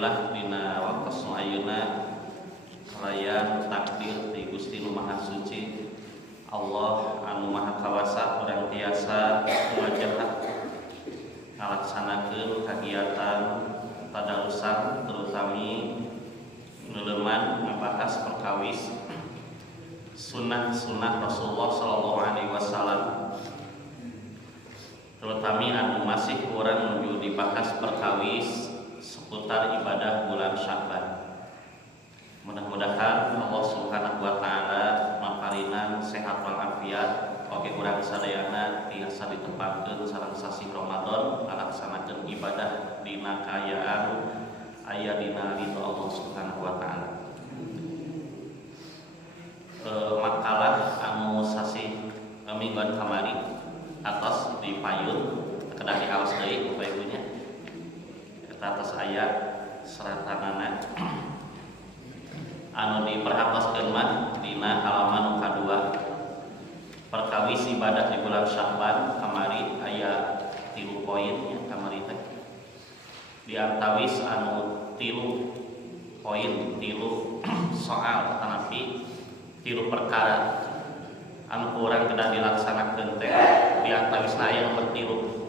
Alhamdulillah dina waktos nu ayeuna kalayan takdir ti Gusti Nu Maha Suci Allah anu Maha Kawasa urang tiasa muajahat ngalaksanakeun kagiatan tadarusan terutami nuleuman ngabahas perkawis sunnah-sunnah Rasulullah sallallahu alaihi wasallam, terutami anu masih kurang menuju dibahas perkawis seputar ibadah bulan Sya'ban. Mudah-mudahan Allah Subhanahu wa taala maparinan sehat walafiat oge urang sadayana tiasa ditepatkeun sareng sasi Ramadan ngalaksanakeun ibadah dina kaayaan aya dina ridho Allah Subhanahu wa taala. Makalah anu sasi mingguan kamari atas di payun kedah diawas deui ku payunnya eta atas aya seratanana anu diperhatoskeun mah dina halaman nu kadua perkawis ibadah di bulan Sya'ban kamari aya 3 poin ya kamari teh diantawis anu 3 poin 3 soal tanapi 3 perkara anu kurang kedah dilaksanakeun teh diantawisna aya nomor 3.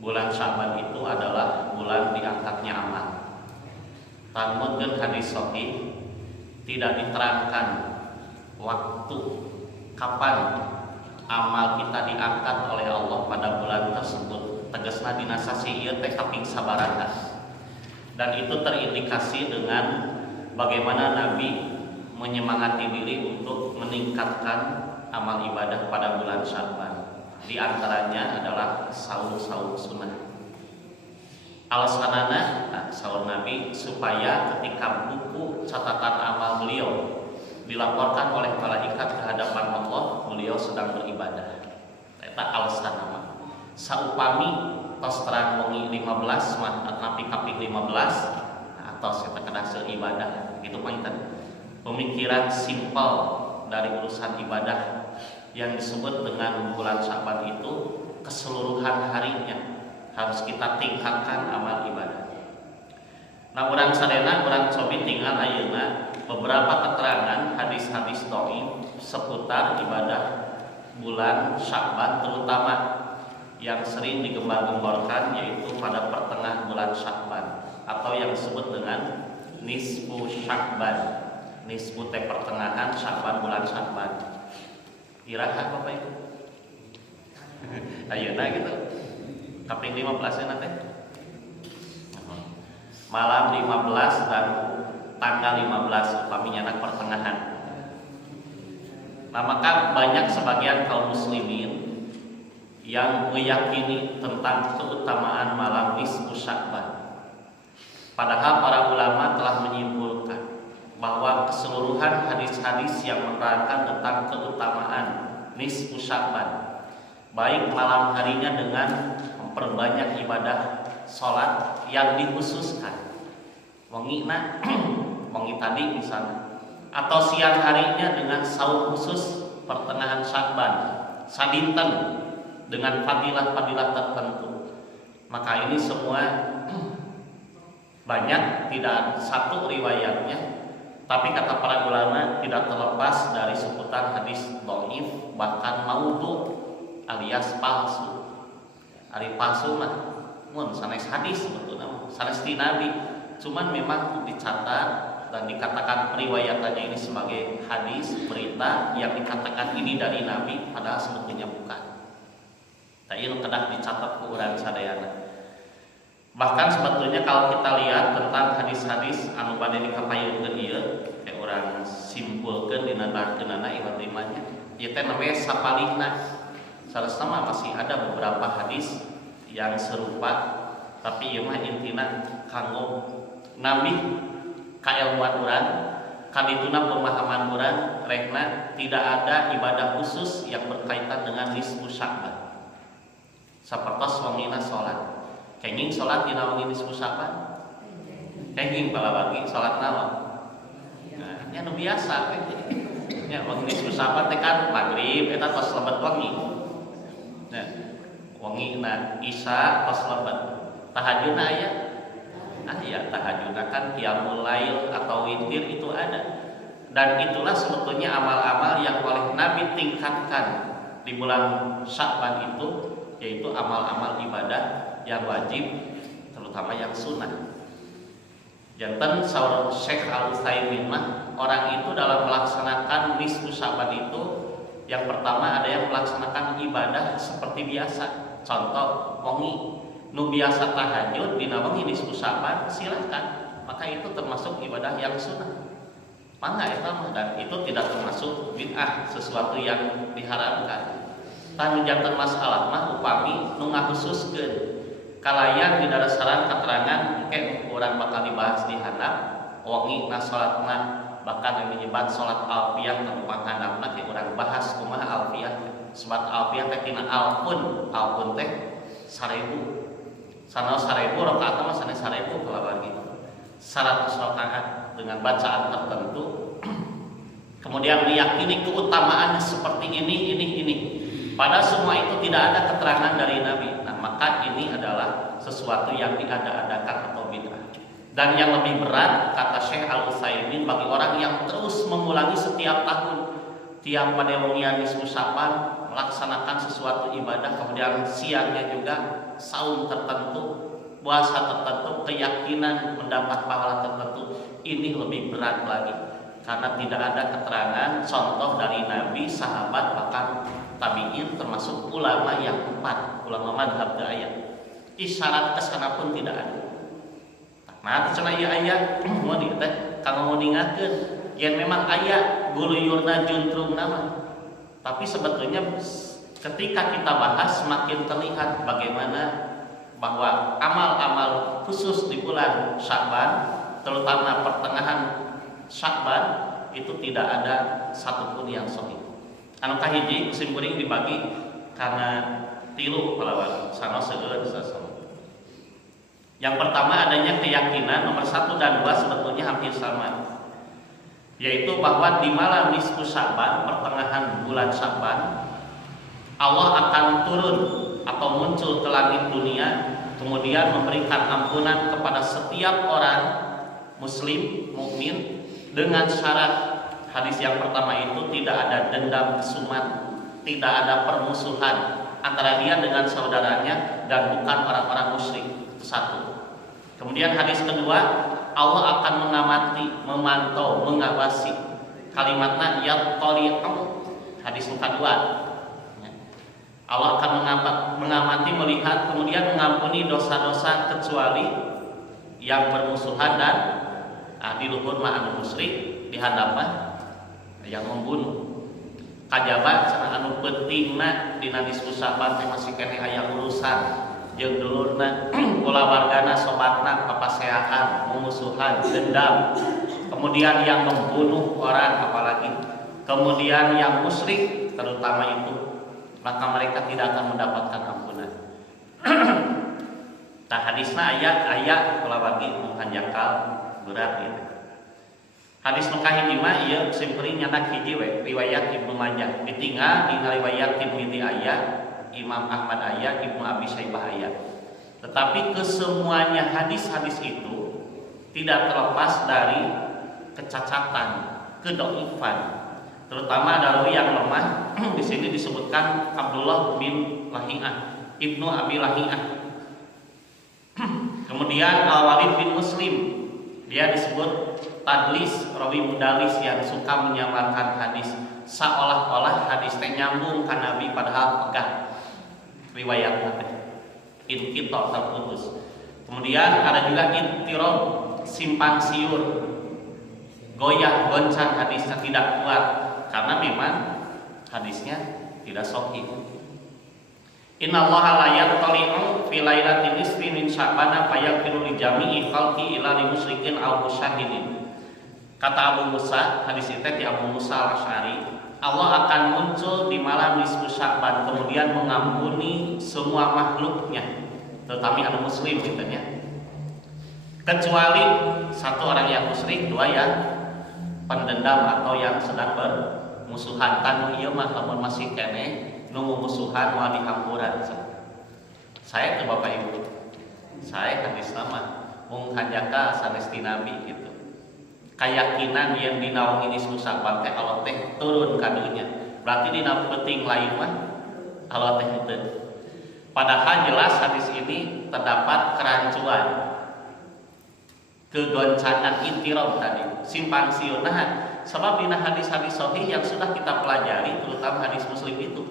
Bulan Sya'ban itu adalah bulan diangkatnya amal. Tamutkeun hadis sahih tidak diterangkan waktu kapan amal kita diangkat oleh Allah pada bulan tersebut. Tegasna dina sasi ieu teh kaping sabaraha. Dan itu terindikasi dengan bagaimana Nabi menyemangati diri untuk meningkatkan amal ibadah pada bulan Sya'ban. Di antaranya adalah saum-saum sunnah. Alasanana saur Nabi supaya ketika buku catatan amal beliau dilaporkan oleh malaikat ke hadapan Allah, beliau sedang beribadah. Eta alasan nama. Saupami tos terang wengi 15 mah napi kaping 15 atau kita kedah seibadah. Itu pointen. Pemikiran simpel dari urusan ibadah yang disebut dengan bulan Sya'ban itu keseluruhan harinya harus kita tingkatkan amal ibadah. Nah, urang sadena urang cobi tinggal ayeuna beberapa keterangan hadis-hadis dhaif seputar ibadah bulan Sya'ban, terutama yang sering digembar-gemborkan yaitu pada pertengahan bulan Sya'ban atau yang disebut dengan nisfu Sya'ban. Nisfu teh pertengahan, Sya'ban bulan Sya'ban. Iraha Bapak Ibu. Ayeuna gitu. Kaping 15 na teh. Malam 15 dan tanggal 15 upaminya anak pertengahan. Nah, maka banyak sebagian kaum muslimin yang meyakini tentang keutamaan malam nisfu Sya'ban. Padahal para ulama telah menyimpulkan bahwa keseluruhan hadis-hadis yang menerangkan tentang keutamaan nisfu Sya'ban, baik malam harinya dengan memperbanyak ibadah sholat yang dikhususkan wengina wengi tadi misalnya, atau siang harinya dengan saum khusus pertengahan Sya'ban sadinten dengan fadilah-fadilah tertentu, maka ini semua banyak, tidak satu riwayatnya. Tapi kata para ulama tidak terlepas dari seputar hadis dhaif bahkan maudhu alias palsu. Ari palsu mah mun sanes hadis sebetulnya sanes ti Nabi, cuman memang dicatat dan dikatakan periwayatannya ini sebagai hadis berita yang dikatakan ini dari Nabi padahal sebetulnya bukan. Tah ieu kedah dicatat ku urang sadayana. Bahkan sebetulnya kalau kita lihat tentang hadis-hadis anu bade dikapayunkeun ieu teh urang simpulkeun dina narkeunana ieu imanya ieu teh namanya sapalihna. Saresna masih ada beberapa hadis yang serupa, tapi ieu mah intina kanggo nambih kailmuan urang, kadituna pemahaman urang rehna tidak ada ibadah khusus yang berkaitan dengan nisfu Sya'ban. Sapertos wengina salat. Kenging sholat dina wengi nisfu Sya'ban. Kenging palawagi sholat naon? Nah, nya nu biasa we. Nya wengi nisfu Sya'ban teh kan magrib eta tos lebat wengi. Nah, wengi na isya tos lebat. Tahajudna aya ya tahajud kan qiyamul lail atau witir itu ada. Dan itulah sebetulnya amal-amal yang oleh Nabi tingkatkan di bulan Sya'ban itu, yaitu amal-amal ibadah yang wajib, terutama yang sunnah. Janten saur Syekh Al-Utsaimin mah, orang itu dalam melaksanakan nisfu Sya'ban itu, yang pertama ada yang melaksanakan ibadah seperti biasa. Contoh wengi nu biasa tahajud dina wengi nisfu Sya'ban silakan, maka itu termasuk ibadah yang sunnah. Mangga eta mah, dan itu tidak termasuk bid'ah, sesuatu yang diharamkan. Tanu janten masalah mah upami nu ngakhususkeun kalayan di darasaran keterangan engke urang bakal dibahas di handap wengi na salatna, bahkan yang menyebut salat alfiyah tempat handapna ke urang bahas kumaha alfiyah. Sebab alfiyah teh tina alfun teh 1000. Sana 1000 rakaat mah sana 1000 kalau gitu. 100 rakaat dengan bacaan tertentu, kemudian meyakini keutamaannya seperti ini. Pada semua itu tidak ada keterangan dari Nabi. Nah, maka ini adalah sesuatu yang diada-adakan atau bid'ah. Dan yang lebih berat, kata Syekh Al-Utsaimin, bagi orang yang terus mengulangi setiap tahun, tiap pada wengian nisfu Sya'ban melaksanakan sesuatu ibadah, kemudian siangnya juga saum tertentu, puasa tertentu, keyakinan mendapat pahala tertentu, ini lebih berat lagi karena tidak ada keterangan contoh dari Nabi, sahabat, bahkan tabi'in, termasuk ulama yang 4 ulama madhab ayat. Isyarat kesana pun tidak ada. Nah, cenah ieu aya mau dieu teh kanggo ngingatkeun yen memang aya guluyurna juntrungna mah. Tapi sebetulnya ketika kita bahas semakin terlihat bagaimana bahwa amal-amal khusus di bulan Sya'ban, terutama pertengahan Sya'ban, itu tidak ada satupun yang sahih. Anu kahiji musim kuring dibagi karena 3 kalawan sanos seueun sasana. Yang pertama adanya keyakinan nomor 1 dan 2 sebetulnya hampir sama, yaitu bahwa di malam nisfu Sya'ban, pertengahan bulan Sya'ban, Allah akan turun atau muncul ke langit dunia, kemudian memberikan ampunan kepada setiap orang muslim mukmin dengan syarat. Hadis yang pertama itu tidak ada dendam kesumat, tidak ada permusuhan antara dia dengan saudaranya, dan bukan orang-orang musyrik. Itu 1. Kemudian hadis kedua, Allah akan mengamati, memantau, mengawasi. Kalimatnya yattali'u. Hadis kedua, Allah akan mengamati, melihat, kemudian mengampuni dosa-dosa kecuali yang bermusuhan dan di luhur mah anu musyrik, di handap mah yang membunuh. Kajaba cenah anu pentingna dina nisfu Sya'ban teh masih keneh aya urusan jeung dulurna, ulah wargana, sobatna, papaseaan, memusuhan, dendam. Kemudian yang membunuh orang apalagi. Kemudian yang musyrik terutama itu, maka mereka tidak akan mendapatkan ampunan. Nah, hadisna ayat kelawagi menghanjakal berat gitu. Hadis nu kahiji mah ieu simpeuring nyanak hiji we riwayat Ibnu Majah, ditinggal di riwayat Tirmidzi aya, Imam Ahmad aya, Ibnu Abi Syaibah aya. Tetapi kesemuanya hadis-hadis itu tidak terlepas dari kecacatan, kedoifan. Terutama ada rawi yang lemah. Di sini disebutkan Abdullah bin Lahiyah, Ibnu Abi Lahiyah. Kemudian Al-Walid bin Muslim, dia disebut tadlis, rawi mudalis yang suka menyamarkan hadis seolah-olah hadis teh nyambung ka Nabi padahal pegah riwayatnya teh inqita terputus. Kemudian ada juga intirab, simpang siur, goyah goncang, hadisnya tidak kuat karena memang hadisnya tidak sahih. Innallaha la yattali'u fi lailatin nisfi min Sya'ban fayaghfiru li jami'i khalqi ila lil musyrikin aw musyahidin. Kata Abu Musa, hadis itu di Abu Musa Al-Asy'ari, Allah akan muncul di malam nisfu Sya'ban, kemudian mengampuni semua makhluknya, terutama anu muslim gitu ya. Kecuali 1 orang yang musyrik, 2 yang pendendam atau yang sedang bermusuhan. Kan ieu mah lamun masih keneh nu musuhan moal dihampuran. Saya ke Bapak Ibu, saya hadis nama mung hanjaka sanes ti nabi gitu. Keyakinan yang dinaung ini susah teh Allah teh turun kadunya. Berarti dina penting lain mah Allah teh henteu. Padahal jelas hadis ini terdapat kerancuan, kegoncangan intirob tadi, simpang siur. Nah, sebab dina hadis-hadis sahih yang sudah kita pelajari, terutama hadis Muslim itu,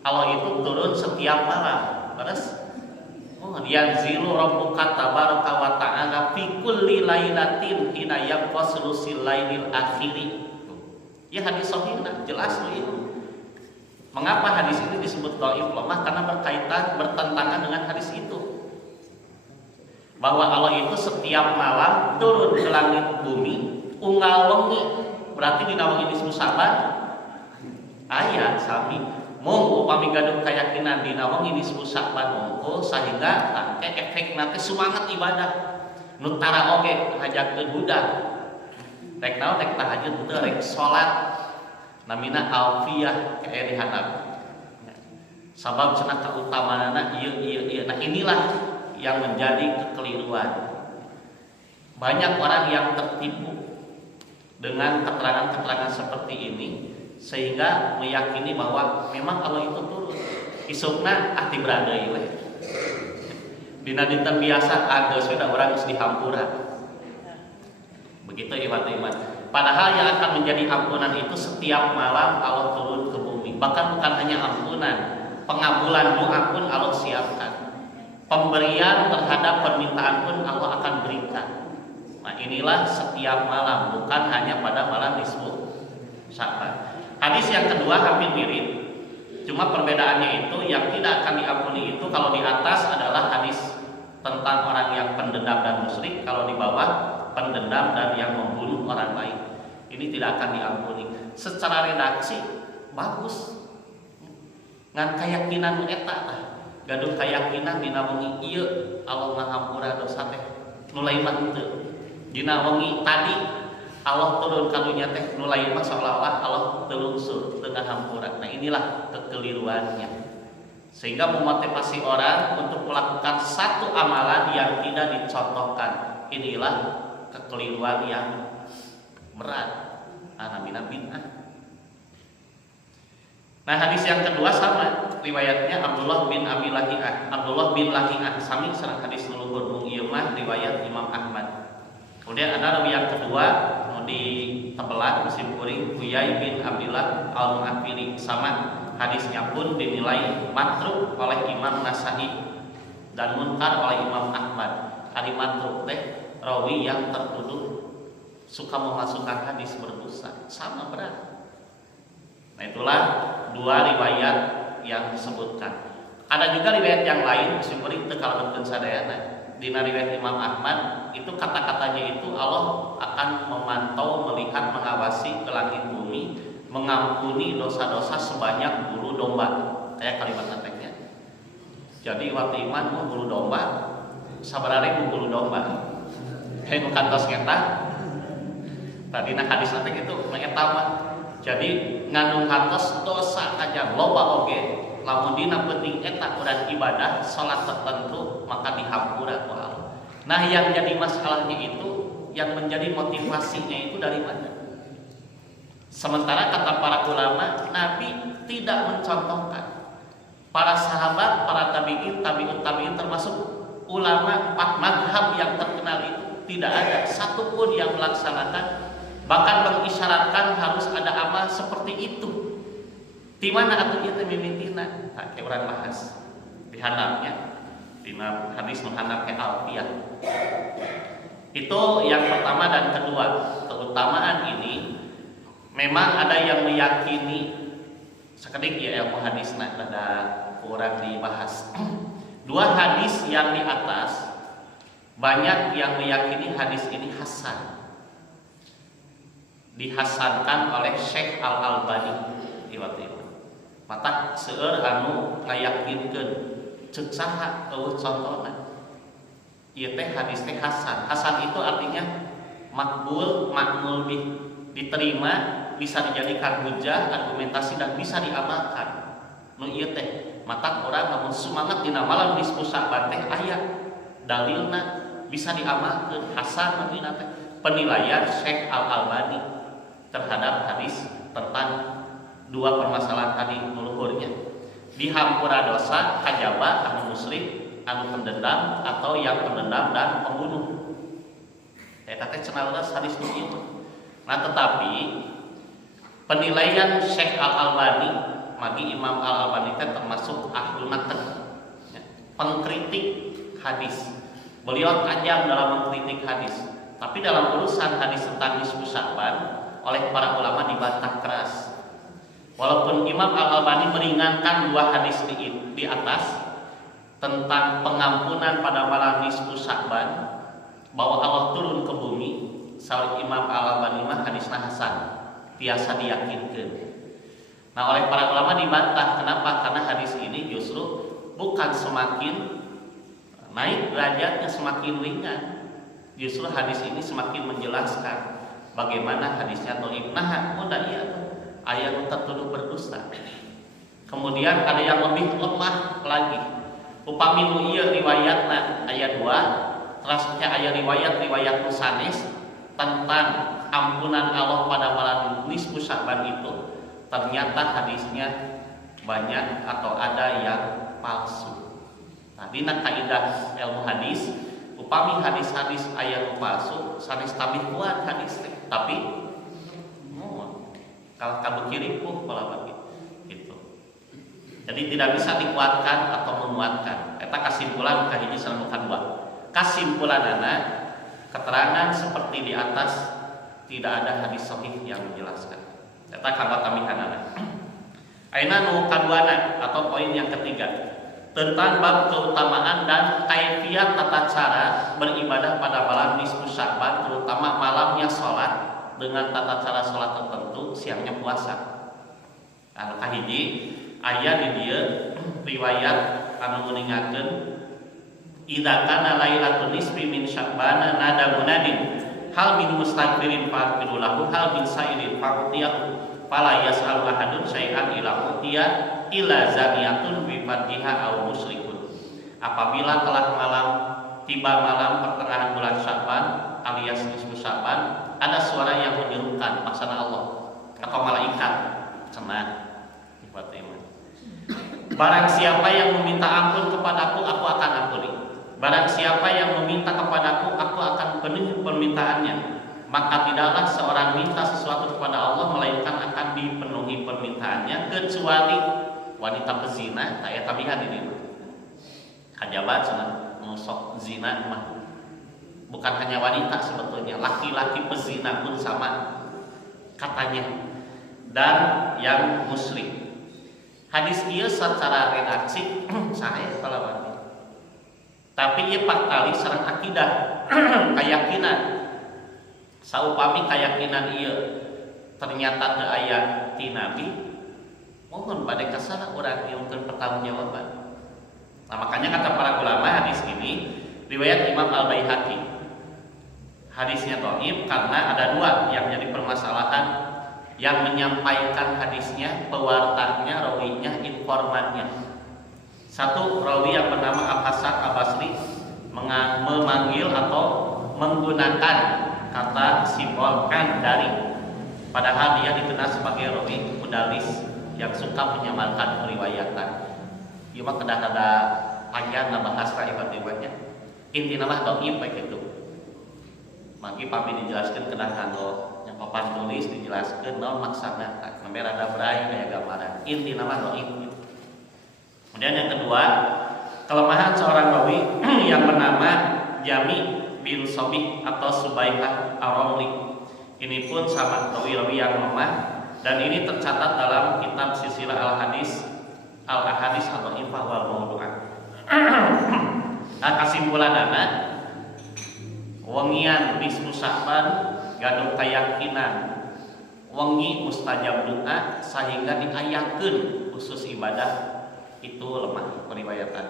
Allah itu turun setiap malam. Terus yanzilu rabbuka tabaraka wa ta'ala fi kulli lailatin hina yabqa sulusil lailil akhiri. Ya hadis sahih jelas itu. Mengapa hadis ini disebut dhaif lemah? Karena berkaitan bertentangan dengan hadis itu. Bahwa Allah itu setiap malam turun ke langit bumi unggal wengi. Berarti dina wengi disebut saban aya sami. Mung upami gaduh keyakinan dina wengi disebut saban mongko sehingga tangke efek nanti semangat ibadah. Nu tara oge hajakeun budak. Rek naon rek tahajud teu rek salat. Namina alfiyah keerihanna. Sabab cenah kautamanana ieu. Nah inilah yang menjadi kekeliruan. Banyak orang yang tertipu dengan keterangan-keterangan seperti ini sehingga meyakini bahwa memang Allah itu turun. Isukna ati bradeuy we. Dina dinten biasa geus we da urang geus dihampura. Begitu iman-iman. Padahal yang akan menjadi ampunan itu setiap malam Allah turun ke bumi. Bahkan bukan hanya ampunan, pengabulan doa pun Allah siapkan. Pemberian terhadap permintaan pun Allah akan berikan. Nah inilah setiap malam, bukan hanya pada malam nisfu Sya'ban. Hadis yang kedua hampir mirip, cuma perbedaannya itu yang tidak akan diampuni itu kalau di atas adalah hadis tentang orang yang pendendam dan musyrik, kalau di bawah pendendam dan yang membunuh orang lain. Ini tidak akan diampuni. Secara redaksi bagus, ngan keyakinan eta tah. Gaduh keyakinan dina wengi ieu Allah ngahampura dosa teh nu lain mah henteu. Dina wengi tadi Allah turun karunya teh nu lain mah seolah-olah Allah telungsur teu ngahampura. Nah inilah kekeliruannya. Sehingga memotivasi orang untuk melakukan satu amalan yang tidak dicontohkan. Inilah kekeliruan yang berat. Namina bid'ah. Nah hadis yang kedua sama riwayatnya Abdullah bin Abi Lahi'ah. Abdullah bin Lahi'ah sami sareng hadis nuluhur mung ieu mah riwayat Imam Ahmad. Kemudian ada riwayat kedua nu di Tebelan musim kuring Huyai bin Abdullah al-Mu'afiri, sama hadisnya pun dinilai matruk oleh Imam Nasai dan munkar oleh Imam Ahmad. Hari matruk teh rawi yang tertuduh suka memasukkan hadis berdosa, sama berat. Nah itulah dua riwayat yang disebutkan. Ada juga riwayat yang lain seperti itu kalau mungkin sadayana. Di riwayat Imam Ahmad itu kata-katanya itu Allah akan memantau, melihat, mengawasi ke langit bumi, mengampuni dosa-dosa sebanyak bulu domba. Kayak kalimat nanteknya. Jadi waktu iman mau bulu domba, sabarare bulu domba. Hei bukan tos ngeta. Tadi nah hadis nantek itu mengetama. Jadi ngandung hartos dosa aja loba oge, lamun dina penting eta urang ibadah salat tertentu maka dihampura ku Allah. Nah yang jadi masalahnya itu, yang menjadi motivasinya itu dari mana? Sementara kata para ulama, Nabi tidak mencontohkan. Para sahabat, para tabi'in, tabi'ut tabi'in termasuk ulama 4 mazhab yang terkenal itu tidak ada satupun yang melaksanakan, bahkan mengisyaratkan harus ada amal seperti itu. Di mana atuh ieu teh mimitina? Nah, kayak urang bahas di handapnya, di hadis menghandap ke alfiyah. Itu yang pertama dan kedua. Keutamaan ini memang ada yang meyakini sekedik ya ilmu hadisna rada kurang dibahas. Dua hadis yang di atas banyak yang meyakini hadis ini hasan. Dihasankan oleh Syekh Al-Albani di waktu itu. Mata seueur anu ngayakinkeun ceuk saha eueuh contona. Ieu teh hadis teh hasan. Hasan itu artinya makbul, makmul diterima, bisa dijadikan hujah, argumentasi dan bisa diamalkan. Nu ieu teh mata urang lamun semangat dina malam nisfu Sya'ban teh aya dalilna bisa diamalkan hasan nanti penilaian Syekh Al-Albani terhadap hadis tentang dua permasalahan tadi luhurnya dihampura dosa kajaba anu musyrik anu pendendam atau yang pendendam dan pembunuh eta teh cenah hadis nu ieu. Nah tetapi penilaian Syekh Al-Albani magi Imam Al-Albani teh termasuk ahli naqd pengkritik hadis. Beliau tajam dalam mengkritik hadis. Tapi dalam urusan hadis tentang nisfu Sya'ban oleh para ulama dibantah keras. Walaupun Imam Al-Albani meringankan dua hadis di atas tentang pengampunan pada malam nisfu Sya'ban bahwa Allah turun ke bumi, saur Imam Al-Albani mah hadisna hasan, tiasa diyakinkan. Nah, oleh para ulama dibantah. Kenapa? Karena hadis ini justru bukan semakin naik derajatnya, semakin ringan. Justru hadis ini semakin menjelaskan bagaimana hadisnya dhaif. Nah, mudah iya ayat tertuduh berdusta. Kemudian ada yang lebih lemah lagi. Upami nu ieu riwayatna ayat 2, terasnya aya riwayat sanes tentang ampunan Allah pada malam nisfu Sya'ban itu, ternyata hadisnya banyak atau ada yang palsu. Nah, dina kaidah ilmu hadis, upami hadis-hadis aya nu palsu, sanes tabih kuat hadis teh, tapi kalau kabukir ripuh pala gitu. Jadi tidak bisa dikuatkan atau menguatkan. Eta kesimpulan kahiji sareng kadua. Kesimpulanana keterangan seperti di atas tidak ada hadis sahih yang menjelaskan. Eta kabataminana. Ayeuna nu kaduana atau poin yang ketiga tentang bab keutamaan dan kaifiat tata cara beribadah pada malam nisfu Sya'ban, terutama malamnya sholat dengan tata cara sholat tertentu, siangnya puasa. Anu kahiji aya di dieu riwayat anu ngeningakeun idza kana lailatul nisfi min Sya'ban nada munadin hal min mustaghfirin faghfiru lahu hal min sa'irin fa'tiyahu fala yas'alu ahadun syai'an ila utiya ila zaniyatun bi fatiha aw musyrikun. Apabila telah tiba malam pertengahan bulan Sya'ban alias nisfu Sya'ban, ada suara yang menyerukan maksana Allah atau malaikat cenah Fatimah. Barang siapa yang meminta ampun kepadaku, aku akan ampuni. Barang siapa yang meminta kepadaku, aku akan penuhi permintaannya. Maka tidaklah seorang minta sesuatu kepada Allah melainkan akan dipenuhi permintaannya, kecuali wanita pezina. Saya tabihan ini kajabat cenah nusok zina mah bukan hanya wanita, sebetulnya laki-laki pezina pun sama katanya, dan yang musyrik. Hadis ieu secara redaksi saya kalawati, tapi ieu paktali sareng akidah keyakinan. Saupami keyakinan ieu ternyata teu aya ti Nabi, mohon bade kasana urang nyieunkeun pertanggungjawaban. Nah, makanya kata para ulama hadis ini riwayat Imam Al-Baihaqi. Hadisnya dhaif karena ada dua yang jadi permasalahan, yang menyampaikan hadisnya, pewartanya, rawinya, informannya. Satu, rawi yang bernama Al-Hasan Al-Basri memanggil atau menggunakan kata simbol kan dari, padahal dia dikenal sebagai rawi mudalis yang suka menyamarkan periwayatan. Ieu mah kedah ada panjang bahas riwayat-riwayatnya. Intina mah dhaif baik itu. Magi pami dijelaskan kedah kanggo papan tulis dijelaskan naon maksana sampai rada berai kayak gambaran inti nama dhaif gitu. Kemudian yang kedua, kelemahan seorang rawi yang bernama Jami bin Sobih atau Subaihah Ar-Ramli. Ini pun sama rawi-rawi yang lemah, dan ini tercatat dalam kitab Silsilah Al-Hadis Al-Ahadits Ad-Dhaifah wal Mawdu'ah. Nah, kesimpulanana wengian nisfu Sya'ban gadung keyakinan wengi mustajab doa sehingga diayakeun khusus ibadah itu lemah periwayatan.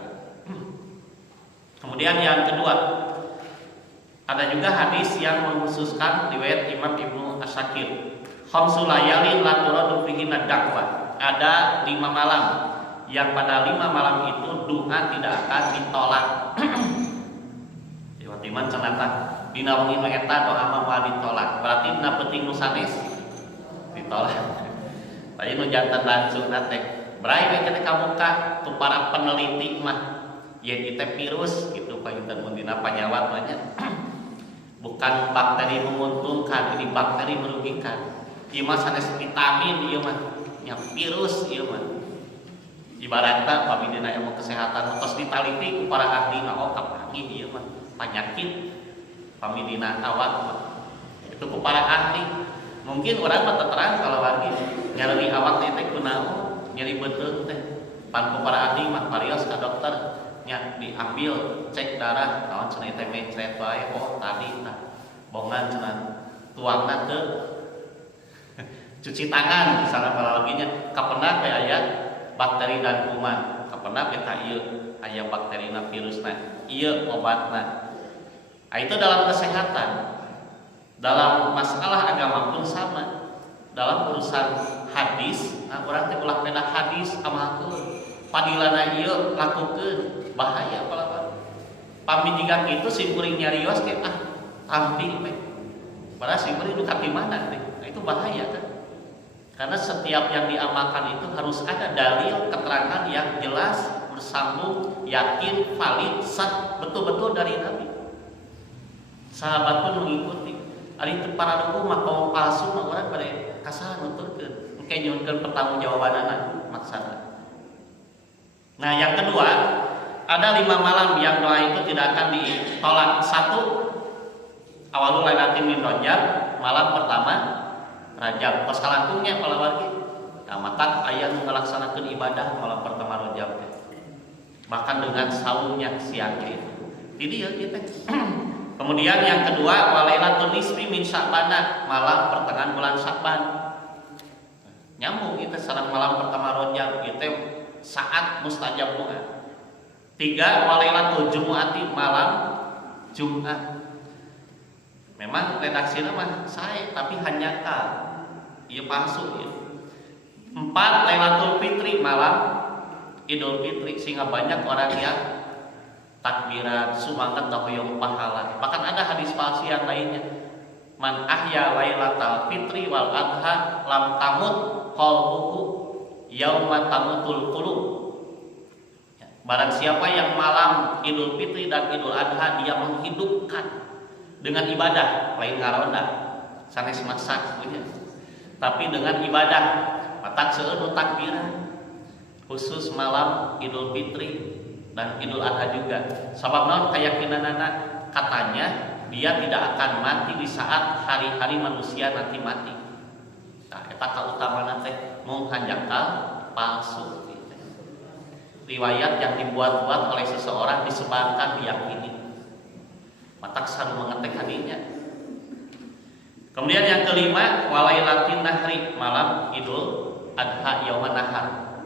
Kemudian yang kedua, ada juga hadis yang mengkhususkan riwayat Imam Ibnu Asakir, khamsul layalin la turadu fihinna dakwah. Ada 5 malam yang pada 5 malam itu doa tidak akan ditolak. Tiba-tiba iman cenata dina wengi nu eta doa mah moal ditolak berarti dina penting nu sanes ditolak. Tadi nu jantan langsungna teh brai we teh kamuka tu para peneliti mah yen teh virus gitu painten mun dina panyawat mah nya bukan bakteri menguntungkan, ini bakteri merugikan. Ieu mah sanes vitamin ieu mah nya virus ieu mah. Ibaratna pamidina ilmu kesehatan tos ditaliti ku para ahli na oh kapanggih ieu mah penyakit pamidina awak mah. Itu ku para ahli. Mungkin urang mah terang kalau lagi nyeri awak teh kunaon, nyeri beuteung teh. Pan ku para ahli mah parios ka dokter nya diambil cek darah kawan cenah teh mencret bae oh tadi tah bongan cenah tuangna teu cuci tangan misalnya paraloginya kapenah we aya bakteri dan kuman kapenah eta ieu aya bakterina virusna ieu obatna. Itu dalam kesehatan, dalam masalah agama pun sama. Dalam urusan hadis urang teh ulah pena hadis amalkeun padilana ieu lakukeun bahaya palawan. Pami jika kitu simkuring nyarios ke tampil we. Padahal simkuring nu ka mana teh. Nah, itu bahaya kan. Karena setiap yang diamalkan itu harus ada dalil keterangan yang jelas, bersambung, yakin, valid, sah, betul-betul dari Nabi. Sahabat pun mengikuti. Ari teu paradoku mah kaum palsu mah urang bade kasaha nuturkeun. Engke nyieunkeun pertanggungjawabanana maksana. Nah, yang kedua ada 5 malam yang doa itu tidak akan ditolak. 1 awalul lailatin min Rajab, malam pertama Rajab. Tos kalangkungnya kalau lagi. Nah, maka aya nu ngalaksanakeun ibadah malam pertama Rajab. Bahkan dengan saumnya siangnya itu. Jadi ya kita. Kemudian yang kedua walailatul nisfi min Sya'ban, malam pertengahan bulan Sya'ban. Nyambung kita sareng malam pertama Rajab itu saat mustajab doa. 3 walailatul jumu'ati, malam Jumat. Memang redaksina mah sae tapi hanya ka ieu palsu ya. 4 Lailatul Fitri, malam Idul Fitri, sehingga banyak orang yang takbiran sumanget hoyong pahala. Bahkan ada hadis palsu yang lainnya. Man ahya lailatal fitri wal adha lam tamut qalbuhu yauma tamutul qulub. Barang siapa yang malam Idul Fitri dan Idul Adha dia menghidupkan dengan ibadah, lain ngaronda sanes masak punya. Tapi dengan ibadah, matak seueur takbiran khusus malam Idul Fitri dan Idul Adha juga. Sabab naon keyakinanana katanya dia tidak akan mati di saat hari-hari manusia nanti mati. Nah, eta kautamana teh mung hanjakal palsu. Riwayat yang dibuat-buat oleh seseorang disebarkan diyakini. Matak saru mengetek hadinya. Kemudian yang kelima walailatin nahri, malam Idul Adha yauman nahar.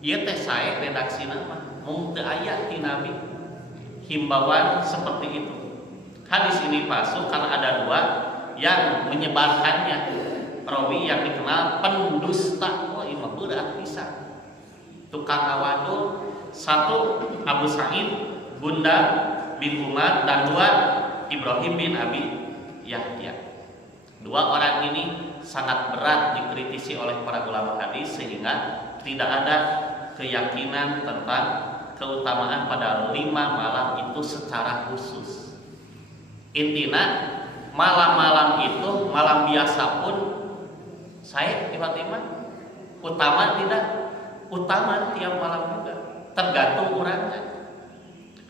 Ieu teh sae redaksina mah mung teu aya ti Nabi himbauan seperti itu. Hadis ini palsu karena ada 2 yang menyebarkannya. Rawi yang dikenal pendusta. Oh, imam budak pisan. Tukang awadul. 1 Abu Sa'id Bunda bin Umar dan 2 Ibrahim bin Abi Yahya. 2 orang ini sangat berat dikritisi oleh para ulama hadis sehingga tidak ada keyakinan tentang keutamaan pada 5 malam itu secara khusus. Intinya malam-malam itu malam biasa pun saya tiba-tiba utama tidak utama tiap malam juga tergantung orangnya.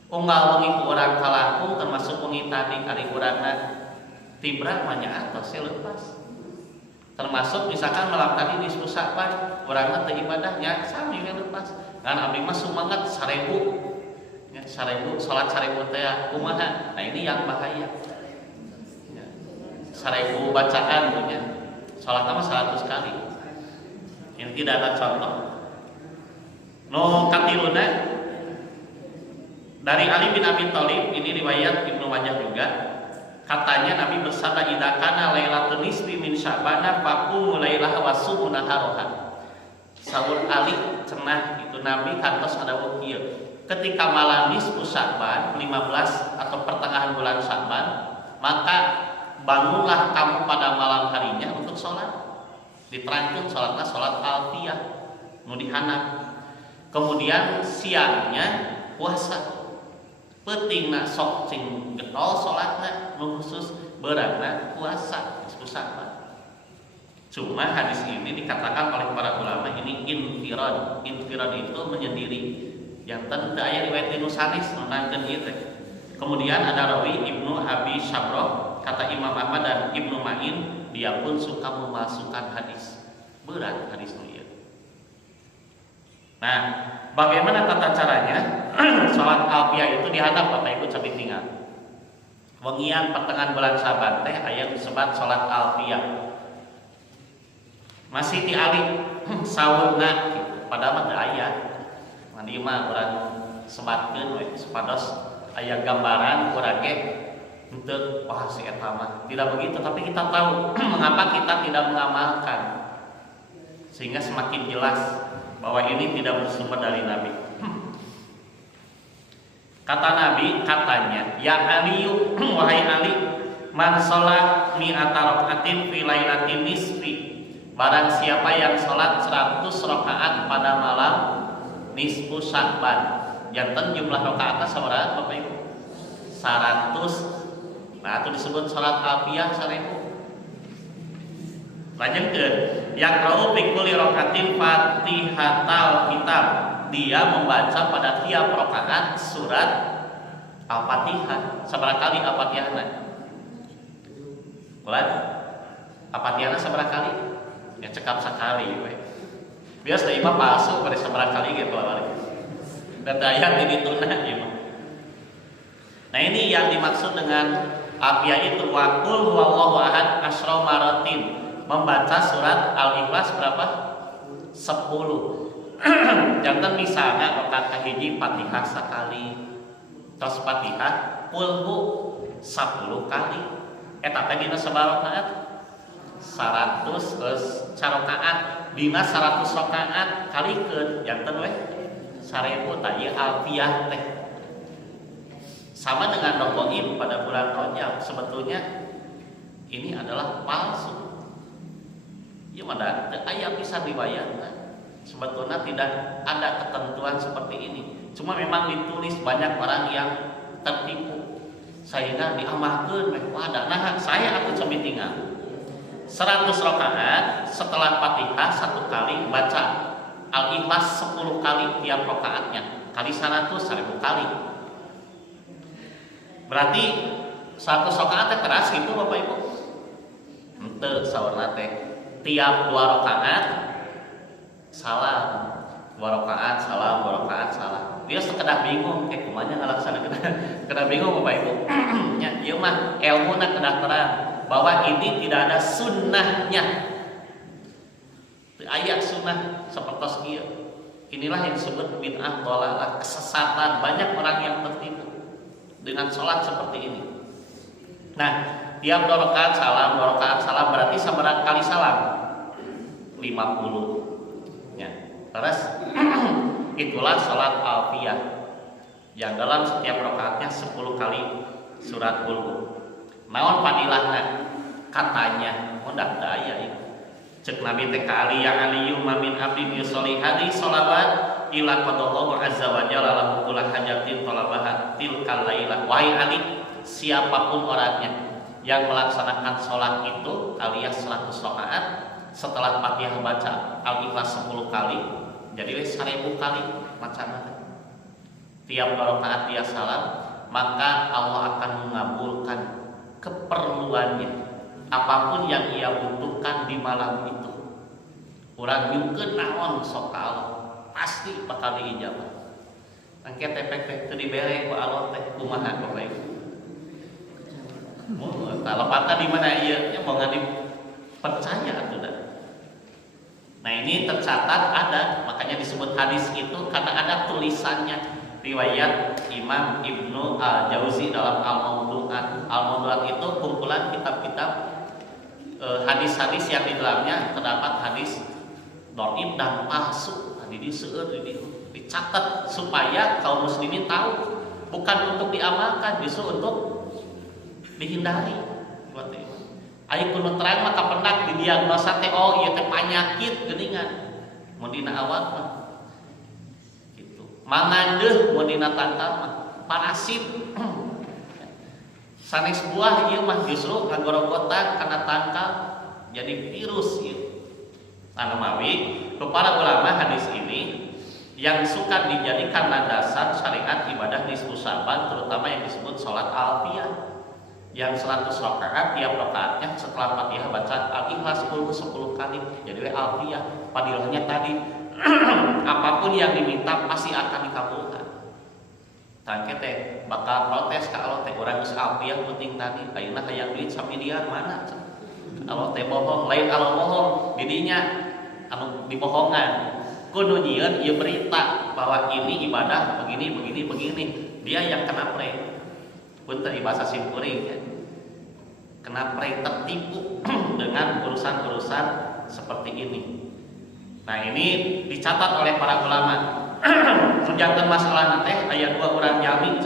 Unggal wengi ku urang kalangkung termasuk wengi tadi kali urangna tibra manya atos lepas. Termasuk misalkan malam tadi di Sya'ban urangna teu ibadahnya sami we lepas. Kan abdi mah sumanget 1000. Ya 1000 salat 1000 teh kumaha? Nah ini yang bahaya. Ya. 1000 bacaan punya. Salatna mah 100 kali. Ini tidak ada contoh. No katiluna dari Ali bin Abi Thalib, ini riwayat Ibnu Majah juga. Katanya Nabi bersabda idza kana lailatul nisfi min Sya'ban faqum lailaha wa sumu naharoha. Saur Ali cenah itu Nabi kantos ada kieu. ketika malam nisfu Sya'ban 15 atau pertengahan bulan Sya'ban, maka bangunlah kamu pada malam harinya untuk sholat. Diterangkan sholatnya sholat alfiyah nu dihanap. Kemudian siangnya puasa. Pentingna sok sing getol sholatna nu khusus beurangna puasa nisfu Sya'ban. Cuma hadis ini dikatakan oleh para ulama ini infirad. Infirad itu menyendiri. Yang tentu aya riwayat nu sanis nunangkeun ieu teh. Kemudian ada rawi Ibnu Abi Syabroh, kata Imam Ahmad dan Ibnu Ma'in, dia pun suka memasukkan hadis. Berat hadis ieu. Nah, bagaimana tata caranya? Salat alfiyah itu dihadap Bapak Ibu cabi tinggal. Wengian pertengahan bulan Saban teh aya disebut salat alfiyah. Masih dialih sahurna gitu. Padahal mah aya. Mandi mah urang sebatkeun we supados aya gambaran urang ge henteu wah si eta mah. Tidak begitu, tapi kita tahu mengapa kita tidak mengamalkan. Sehingga semakin jelas bahwa ini tidak bersumber dari Nabi. Kata Nabi, katanya, ya Ali, wahai Ali, man sholat mi'ata rakaatin fi lailatin nisfi. Barang siapa yang sholat 100 rakaat pada malam nisfu Sya'ban. Janten jumlah rakaatnya sabaraha Bapak Ibu? 100. Nah, itu disebut sholat alfiyah 1000. Lanjutkeun, yaqra'u fi kulli rakaatin Fatihatal Kitab. Dia membaca pada tiap rakaat surat Al-Fatihah. Sabaraha kali Al-Fatihahna? Ulah. Al-Fatihahna sabaraha kali? Ya cekap sekali we. Biasa imam palsu pada sabaraha kali gitu balik. Dan ayat ini tunah ieu. Nah, ini yang dimaksud dengan alfiyah itu wa qul huwallahu ahad asyra maratin. Membaca surat Al-Ikhlas berapa? 10. Jangan misalnya rakaat kahiji Fatihah sekali. Terus Fatihah qulhu 10 kali. Eta teh dina sabaraha rakaat? 100 carakaat dina 100 rakaat kalikeun janten we 1000 tah ieu alfiyah teh. Sama dengan Raqaib pada bulan Rajab, sebetulnya ini adalah palsu. Ieu mah teu aya pisan riwayatna. Sebetulnya tidak ada ketentuan seperti ini. Cuma memang ditulis banyak orang yang tertipu. Sehingga diamalkeun meh pada nah saya aku coba tinggal 100 rakaat setelah Fatihah 1 kali baca Al-Ikhlas 10 kali tiap rakaatnya. Kali 100 1000 kali. Berarti 100 rakaat teh keras gitu Bapak Ibu? Henteu saurna teh. Tiap 2 rakaat salam. 2 rakaat salam, 2 rakaat salam. Dia sekedar bingung kumaha ngalaksanakeun. Kedah bingung Bapak Ibu. Nya ieu mah ilmuna kedah terang bahwa ini tidak ada sunnahnya. Ayat sunnah seperti ieu. Inilah yang disebut bid'ah dhalalah, kesesatan. Banyak orang yang tertipu dengan sholat seperti ini. Nah, tiap 2 rakaat salam, 2 rakaat salam berarti sabaraha kali salam? 50. Ya. Terus itulah sholat alfiyah yang dalam setiap rakaatnya 10 kali surat Qul. Naon padilahna? Katanya mundak daya itu. Cek Nabi teh ka Ali ya Aliyu mamin abdin yusolli hadis sholawat ila qadallahu azza wa jalla lahu kullu hajatin talabahat tilkal lailah. Wahai Ali, siapapun orangnya yang melaksanakan sholat itu alias 100 rakaat setelah Fatihah baca Al-Ikhlas 10 kali, jadi 1000 kali macamnya. Tiap rakaat dia salam, maka Allah akan mengabulkan keperluannya apapun yang ia butuhkan di malam itu. Urang nyungkeun naon sok ka Allah, pasti bakal diijabah. Angke tepek teu dibere ku Allah teh kumaha Bapak Ibu? Mun talepatna di mana ieu nya moga dipercaya atuh da. Nah, ini tercatat ada, makanya disebut hadis itu karena ada tulisannya. Riwayat Imam Ibnu Al-Jauzi dalam Al-Mawdu'at. Al-Mawdu'at itu kumpulan kitab-kitab hadis-hadis yang di dalamnya terdapat hadis dhaif dan palsu. Di seueur dicatat supaya kaum muslimin tahu, bukan untuk diamalkan, justru untuk dihindari. Aya kuno terang maka pendak didiagnosa teh oh ieu teh panyakit geuningan. Mun dina awak mah gitu. Mangandeuh mun dina tangkal mah parasit. Sanes buah ieu mah justru ngagorogotan kana tangkal jadi virus ieu. Anu mawi para ulama hadis ini yang suka dijadikan landasan syariat ibadah nisfu Sa'ban, terutama yang disebut salat alfiyah yang 100 rakaat, tiap rakaatnya setelah Fatihah baca Al-Ikhlas 10 kali. Jadi alfiyah padilahnya tadi apapun yang diminta pasti akan dikabulkan. Tangke teh bakal protes ka Allah teh urang geus alfiyah penting tadi, ayeuna hayang duit samiliar mana? Allah teh bohong, lain Allah bohong, didinya anu dibohongan. Kudu nyieun ieu berita bahwa ini ibadah begini. Dia yang kena prank. Punten bahasa simkuring ya. Kena prank, tertipu dengan urusan-urusan seperti ini. Nah, ini dicatat oleh para ulama. Menjangkeun masalah teh aya dua orang jami.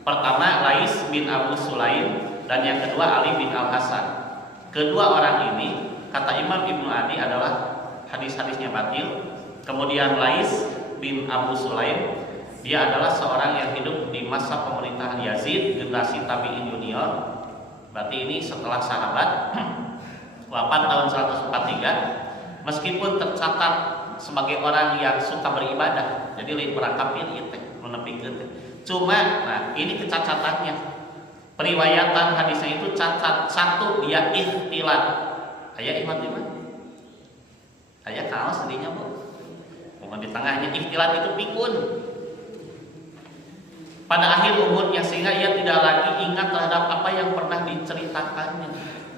Pertama Lais bin Abu Sulaim dan yang kedua Ali bin Al Hasan. Kedua orang ini kata Imam Ibnu Adi adalah hadis-hadisnya batil. Kemudian Lais bin Abu Sulaim, dia adalah seorang yang hidup di masa pemerintahan Yazid, generasi tabi'in junior. Berarti ini setelah sahabat, wafat tahun 143. Meskipun tercatat sebagai orang yang suka beribadah, jadi lain orang kafir itu menepikeun. Cuma, nah ini kecacatannya. Periwayatan hadisnya itu cacat. Satu, dia ikhtilat. Aya iman iman. Aya kaos tadinya bu. Di tengahnya ikhtilat itu pikun. Pada akhir umurnya sehingga ia tidak lagi ingat terhadap apa yang pernah diceritakannya.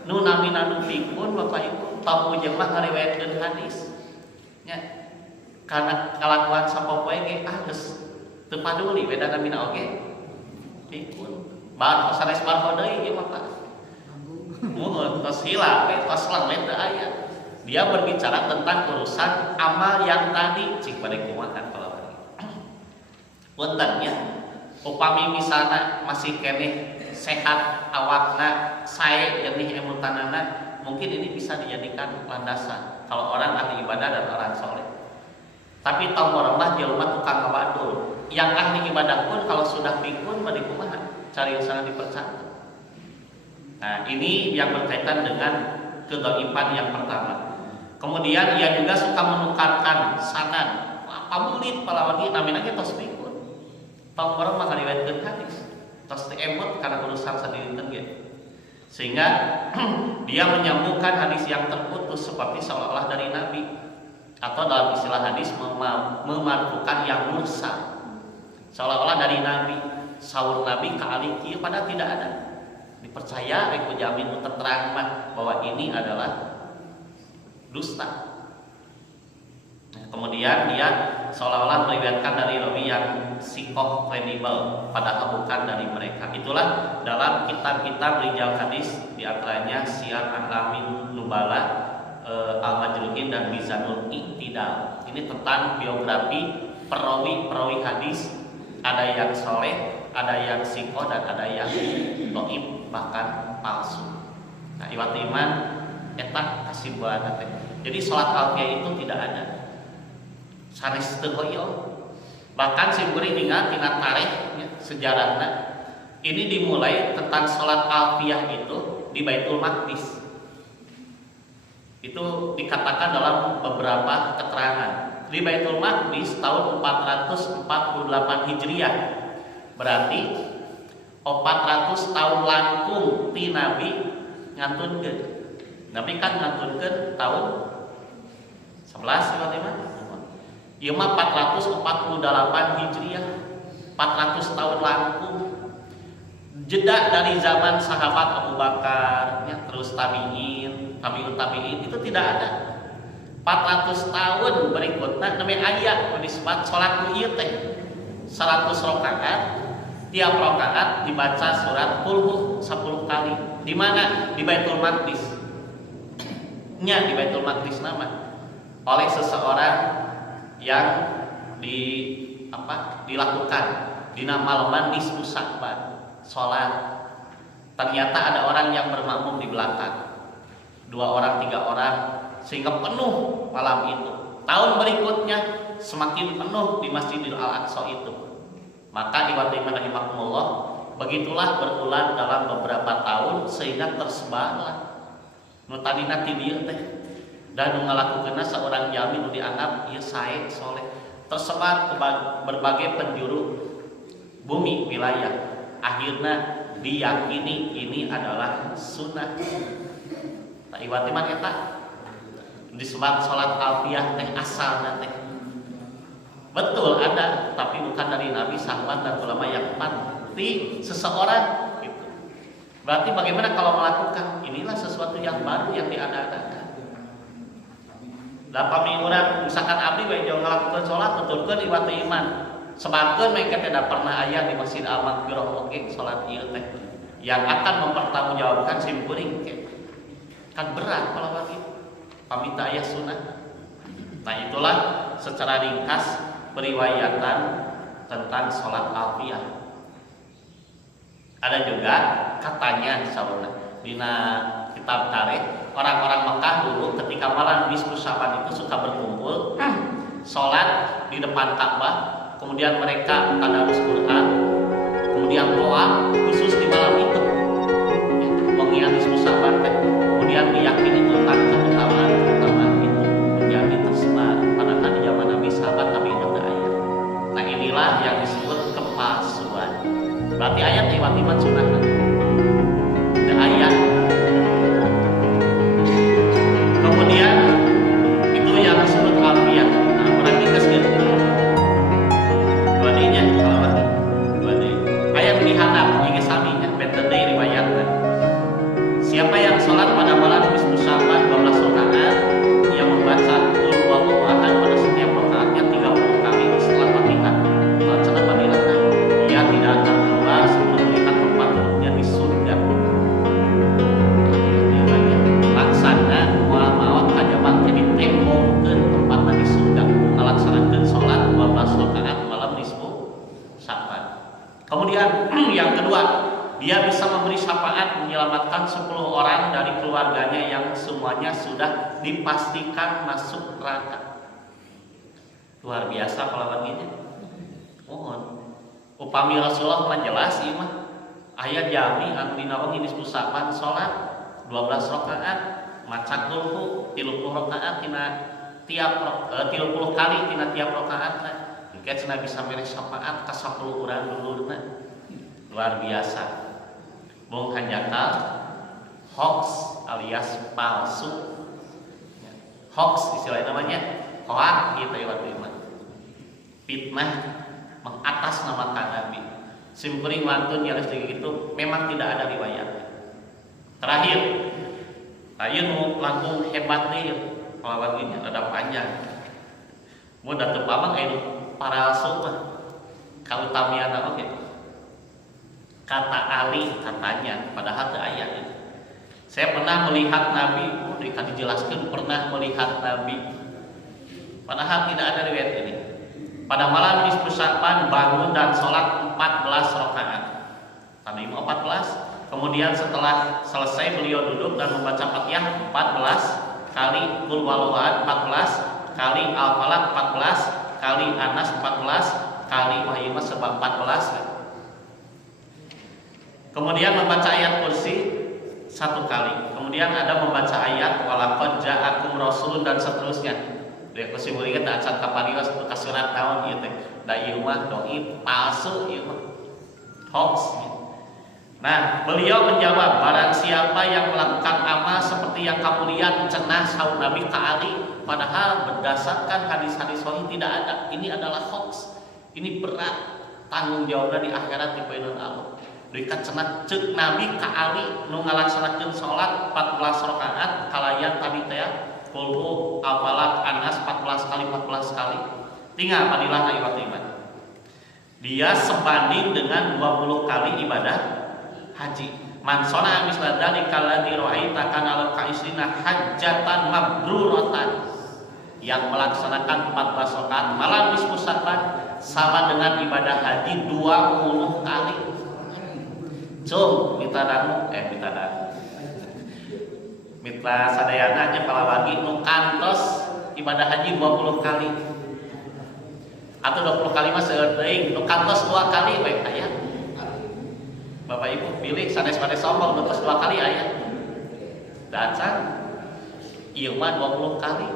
Nu namina nu pikun Bapak Ibu, tamu jelema ngariwayatkeun hadis. Nya karena kalakuan sapopoe ge geus teu paduli beda namina oge. Pikun. Bahan sanes marho deui ieu mah Pak. Mun tos hilap, tos lain teu aya. Dia berbicara tentang urusan amal yang tadi cik pada kumaha kalau puntennya upami misalna masih keneh sehat awakna sae jernih emutanana, mungkin ini bisa dijadikan landasan kalau orang ahli ibadah dan orang soleh. Tapi tahu mah jelema tukang ngabadul, yang ahli ibadah pun kalau sudah pikun bade kumaha cari usaha dipercaya. Nah ini yang berkaitan dengan kedhaifan yang pertama. Kemudian ia juga suka menukarkan sanad. Apa murid palawadi namina ge tos pikun. Tong bareng mah ngariwayatkeun hadis. Tos teu emot karena urusan sadiriteun ge. Sehingga dia menyambungkan hadis yang terputus seperti seolah-olah dari Nabi, atau dalam istilah hadis memarfukan yang mursal. Seolah-olah dari Nabi, saur Nabi ka Ali kieu padahal tidak ada. Dipercaya ku jamin terang mah bahwa ini adalah dusta. Nah, kemudian dia seolah-olah meriwayatkan dari rawi yang sikoh kredibel, padahal bukan dari mereka. Itulah dalam kitab-kitab rijal hadis, diantaranya Syiar A'lamin Nubala, Al-Majruhin dan Mizanul Iktidal. Ini tentang biografi perawi hadis. Ada yang soleh, ada yang sikoh, dan ada yang dhaif bahkan palsu. Nah, iwat iman eta kasimpulan teh. Jadi salat alfiyah itu tidak ada. Sanes teu hoyong. Bahkan simkuring ningal tina tarikhnya sejarahna. Ini dimulai tentang salat alfiyah itu di Baitul Maqdis. Itu dikatakan dalam beberapa keterangan. Di Baitul Maqdis tahun 448 Hijriah. Berarti 400 tahun langkung ti Nabi ngantunkeun. Nabi kan ngantunkeun tahun 11 ieu mah 448 Hijriah. 400 tahun langkung. Jeda dari zaman sahabat Abu Bakar, ya, terus tabi'in, tabi'ut tabi'in itu tidak ada. 400 tahun berikutnya namanya ayat disebut salat nu ieu teh 100 rakaat. Tiap rakaat dibaca surat Qul 10 kali. Di mana? Di Baitul Maqdis. Nya di Baitul Maqdis nama oleh seseorang yang dilakukan dina malaman nisfu Sya'ban salat. Ternyata ada orang yang bermakmum di belakang, 2 orang 3 orang, sehingga penuh malam itu. Tahun berikutnya semakin penuh di Masjidil Al-Aqsa itu. Maka ikhwatiman rahimakumullah, begitulah berulang dalam beberapa tahun sehingga tersebarlah nu tadina ti dieu teh dan nu ngalakukeunna seorang jami nu dianggap ieu sae soleh, tersebar ke berbagai penjuru bumi wilayah. Akhirnya diyakini ini adalah sunnah. Tak iwatiman eta disebut salat alfiyah teh asalna teh betul ada, tapi bukan dari Nabi, sahabat dan ulama yang pasti seseorang gitu. Berarti bagaimana kalau melakukan inilah sesuatu yang baru yang diadakan. Da pami urang misalkan abdi we jeung ngalakukeun salat betulkeun iwati iman. Sebabkeun mereka tidak pernah aya di Masjid Al-Maghfirah oge salat ieu teh yang akan mempertanggungjawabkan simkuring kan berat kalau begitu. Paminta aya sunnah. Nah itulah secara ringkas periwayatan tentang salat alfiyah. Ada juga katanya saudara dina kitab tarikh, orang-orang Mekah dulu ketika malam nisfu Sya'ban itu suka berkumpul salat di depan Ka'bah, kemudian mereka tadarus Quran, kemudian doa khusus di malam itu. Mengingat nisfu Sya'ban, kemudian diyakini tentang keutamaan itu menjadi tersebar. Padahal di zaman Nabi sahabat tapi itu ada ayat. Nah inilah yang disebut kepalsuan. Berarti ayat iman sunnah. Ada ayat. Kemudian itu yang disebut alfiyah. Nah orang dikasih dua D-nya kalau berarti 2D. Ayat dihanap ini saminya betul deh riwayatnya. Siapa yang sholat pada malam nisfu Sya'ban 12 rakaat, ia membaca qul huwallahu ahad pada setiap rakaatnya 30 kali setelah Fatihah. Bacaan fadilahnya, ia tidak akan keluar sebelum melihat tempat duduknya di surga. Laksana moal maot kajabat jadi tembongkeun tempatna di surga. Ngalaksanakeun sholat 12 rakaat malam nisfu Sya'ban. Kemudian yang kedua, dia bisa memberi syafaat menyelamatkan 10 orang dari keluarganya yang semuanya sudah dipastikan masuk neraka. Luar biasa kalau begini. Mohon. Upami Rasulullah menjelas ieu mah aya jami anu dinawangi nisfu Sya'ban salat 12 rakaat maca qul 30 rakaat tina tiap 30 kali tina tiap rakaat. Diketna bisa mere syafaat ka 10 urang dulurna. Luar biasa. Bung hanjakal hoax alias palsu. Hoax istilahnya namanya hoak gitu ya waktu itu. Fitnah mengatasnamakan Nabi. Simkuring wantun nyaris gitu memang tidak ada riwayatnya. Terakhir, ayeuna nu langkung hebat nih kalau begini ada panjang. Mun da teu pamang aya para mah kautamiana oge. Kata Ali katanya padahal teu aya itu. Saya pernah melihat Nabi, dijelaskan pernah melihat Nabi. Padahal tidak ada riwayat ini. Pada malam nisfu Sya'ban bangun dan sholat 14 rakaat. Tadi 14. Kemudian setelah selesai beliau duduk dan membaca Fatihah 14 kali, Qul huwallahu ahad 14 kali, Al-Falaq 14 kali, Anas 14 kali, wahyu sebab 14. Kemudian membaca ayat kursi 1 kali. Kemudian ada membaca ayat walaqad ja'akum rasulun dan seterusnya. Dia kursi mulia tak acan kaparios bekas surat naon ieu teh. Da ieu mah doi palsu ieu mah. Hoax. Nah, beliau menjawab, barang siapa yang melakukan amal seperti yang kamu lihat cenah saur Nabi ka Ali, padahal berdasarkan hadis-hadis sahih tidak ada. Ini adalah hoax. Ini berat tanggung jawabnya di akhirat di poeun Allah. Dikat cenah ceuk Nabi ka Ali nu ngalaksanakeun salat 14 rakaat kalayan tadi teh Qul Al-Falaq Anas 14 kali 14 kali. Tinggal padilahna ibadah iman. Dia sebanding dengan 20 kali ibadah haji. Man shona misla dzalika alladzi ra'aita kana lahu kaisrina hajjatan mabruratan. yang melaksanakan 14 rakaat malam nisfu Sya'ban sama dengan ibadah haji 20 kali. Cung mitra sadayana nya palawagi nu kantos ibadah haji 20 kali atau 20 kali mah seueur teuing nu kantos 2 kali we aya. Bapak Ibu pilih sanes-sanes sombong nu tos 2 kali aya. Dacan ieu mah 20 kali.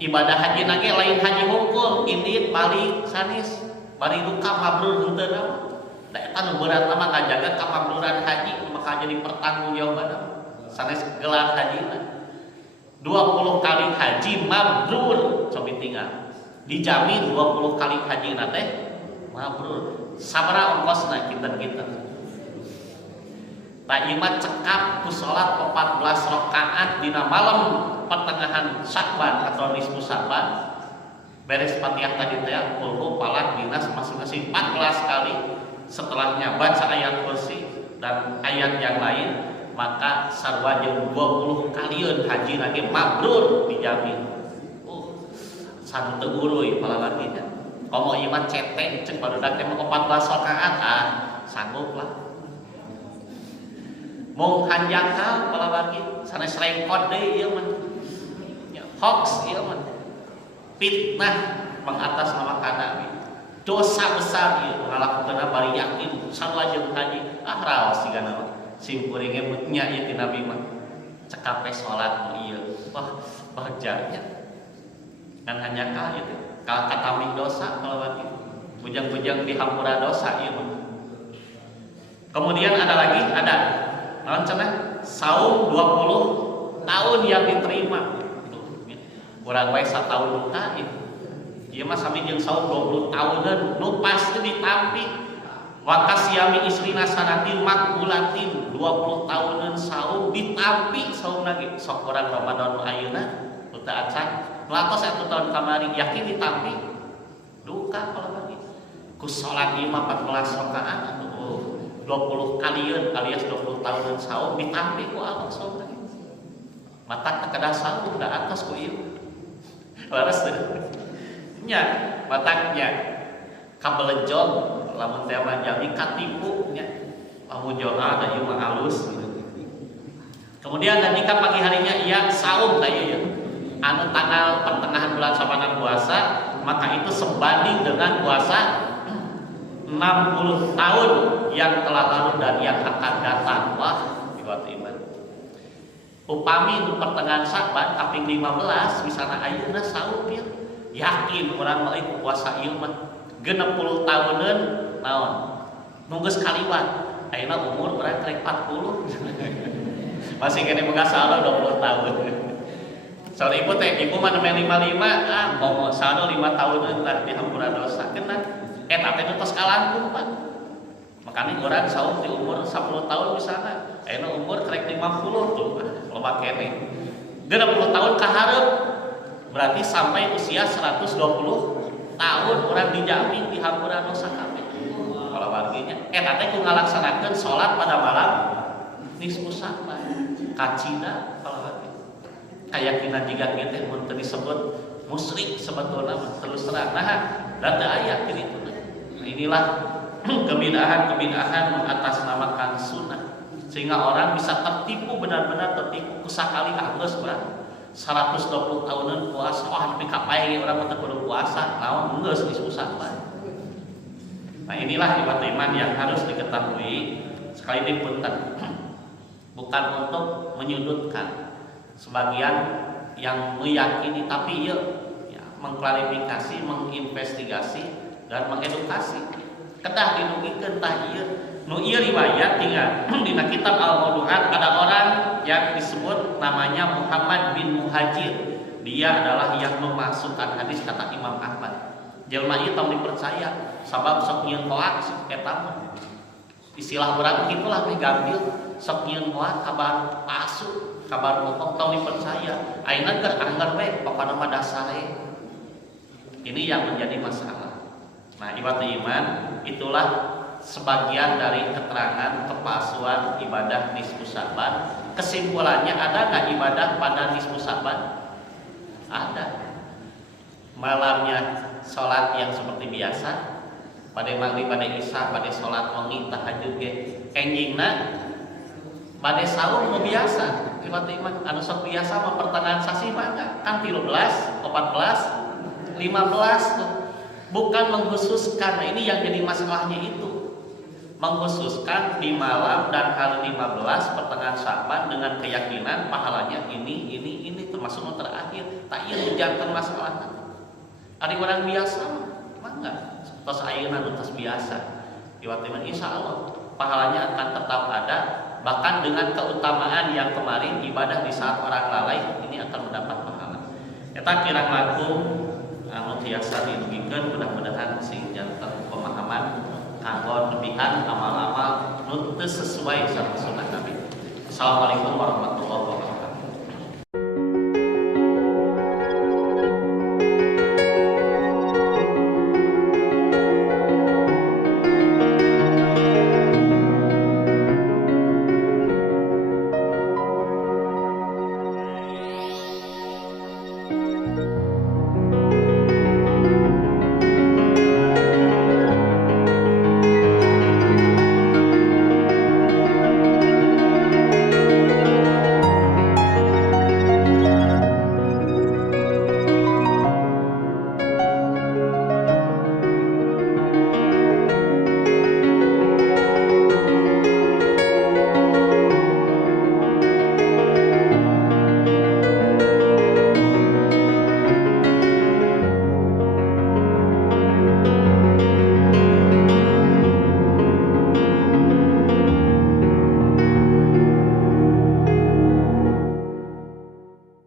Ibadah haji nage lain haji hungkul, indit balik sanis, bari duka mabrur henteu naon. Da eta nu berat mah ngajaga kamabruran haji maka jadi pertanggungjawaban. Sanes gelar hajina 20 kali haji mabrur coba tinggal dijamin 20 kali haji teh mabrur sabaraha ongkosna kinten-kinten. Nah ieu mah cekap ku salat 14 rakaat dina malam pertengahan Sya'ban atau nisfu Sya'ban beres Fatihah tadi teh kulhu falak dinas masing-masing 14 kali setelahnya baca ayat kursi dan ayat yang lain maka sarua jeung 20 kalian haji lagi mabrur dijamin. Sanu teu uruy palawagi nya. Komo ieu mah ceteng ceuk barudak teh 14 rakaat sanggup lah. Mung hanjakal palawagi sanes rengkot deui ieu mah. Hoax ieu mah. Fitnah mengatasnamakan Nabi. Dosa besar ieu ngalakukeunna bari yakin sarua jeung haji raos sigana mah. Simpuringe mutnya ieu ti Nabi mah cekape salat nu ieu wah bahagianya kan hanya ka ieu teh kal katami dosa kalau bagi bujang-bujang dihampura dosa ieu mah. Kemudian ada lagi naon cenah saum 20 tahun yang diterima urang wae sataun duka ieu mah sami jeung saum 20 tahunan nu pasti ditampi. Wakasyami istrina sanatin makbulatin 20 tahunan saum ditampi saum lagi sok urang Ramadan nu ayeuna teu acan latos 1 tahun kamari yakin ditampi duka kalau lagi ku salat ieu mah 14 rakaat 20 kalieun alias 20 tahunan saum ditampi ku Allah saum lagi matak teu kedah saum da atos ku ieu laras teu nya mataknya kabelejong lamun teh mah jami katipu nya lamun joa da ieu mah alus gitu. Kemudian dan nikah pagi harinya ia saum teh ieu anu tanggal pertengahan bulan Saban puasa maka itu sebanding dengan puasa 60 tahun yang telah lalu dan yang akan datang. Wah ibarat iman upami di pertengahan Saban kaping 15 misalnya ayeuna saum ieu yakin urang mah puasa ieu mah 60 tahunan naon nunggus kaliwat ayeuna umur urang rek 40 masih kene boga saldo 20 tahun. Soal ibu teh ibu mah nemeh 55 momo saldo 5 tahunan tah dihampura dosa kenah eta teh tos kalangkung Pak. Makanya urang saum di umur 10 tahun misalnya ayeuna umur rek 50 tuh loba kene 60 tahun kaharep berarti sampai usia 120 tahun orang dijamin dihampura dosa kabeh. Kalau warginya eta teh ku ngalaksanakeun salat pada malam nisfu Sya'ban. Kacida kalau wargi. Kayakinan jiga kieu teh mun teu disebut musyrik sebetulna terus terang. Nah, da teu aya kitu. Nah, inilah kebidahan-kebidahan mengatasnamakan sunnah sehingga orang bisa tertipu benar-benar tertipu kusakali geus urang 120 tahunan puasa wah tapi kapae orang teu kudu puasa naon geus nisfu Sya'ban. Nah inilah ibadah iman yang harus diketahui sekali ini punten bukan untuk menyudutkan sebagian yang meyakini tapi ya mengklarifikasi, menginvestigasi dan mengedukasi kedah dinugikeun tah ieu nu ieu riwayat tinggal dina kitab Al-Mawdu'at ada orang yang disebut namanya Muhammad bin Muhajir. Dia adalah yang memasukkan hadis kata Imam Ahmad. Jelma ieu tong dipercaya sabab sok nyieun hoak eta mah. Istilah urang kitulah teh gampil sok nyieun hoak kabar palsu, kabar bohong tong dipercaya. Ayeuna keur anggar we pokona mah dasare. Ini yang menjadi masalah. Nah, ibadah iman itulah sebagian dari keterangan kepalsuan ibadah nisfu Sya'ban. Kesimpulannya ada nggak ibadah pada nisfu Sya'ban? ada. Malamnya sholat yang seperti biasa, pada maghrib, pada isya, pada sholat wengi tahajud ge kenjingna pada sahur nu biasa. Tiba-tiba anu sok biasa mah pertengahan sasi mah kan 13, 14, 15 tuh. Bukan mengkhususkan. Nah, ini yang jadi masalahnya itu. Mengkhususkan di malam dan hari 15 pertengahan Sya'ban dengan keyakinan pahalanya ini termasuk yang terakhir. Tak ieu jantan masalah. Ari orang biasa mah enggak. Tos ayeuna tos biasa. Tiba-tiba insyaallah pahalanya akan tetap ada, bahkan dengan keutamaan yang kemarin ibadah di saat orang lalai ini akan mendapat pahala. Eta kirang langkung anu tiasa dirugikeun, mudah-mudahan sing janten pemahaman kanggo nebihan amal-amal nu teu sesuai sareng sunnah Nabi. Assalamualaikum warahmatullahi wabarakatuh.